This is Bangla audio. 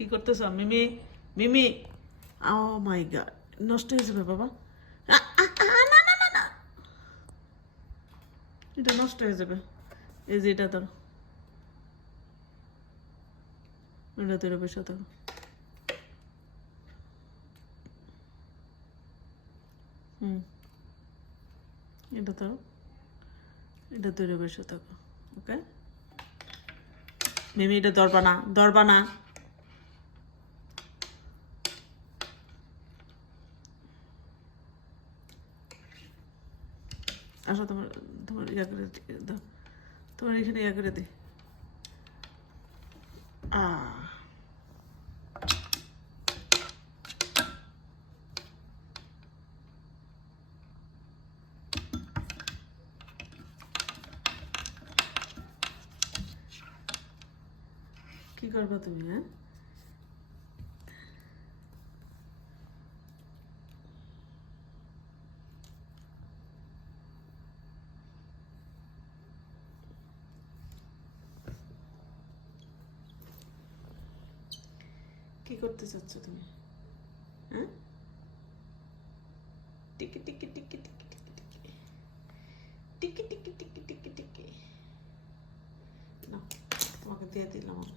কি করতেছ? Mimi Mimi. Oh my god নষ্ট হয়ে যাবে, বাবা। এটা নষ্ট হয়ে যাবে। এই যে এটা তোর এটা তোর বসে থাকো। হুম। এটা তো এটা তৈরি বসে থাকো, ওকে? মিমি, এটা দরবা না দরবা না। আসো, তোমার তোমার ইয়া করে দাও। তোমার এখানে ইয়া করে দি। কি করবা তুমি হ্যাঁ? কি করতে চাচ্ছ তুমি? হ্যাঁ? টিকি টিকি টিকি টিকি টিকি টিকি টিকি। টিকি টিকি টিকি টিকি না, তোমাকে দিয়ে দিলাম আমি।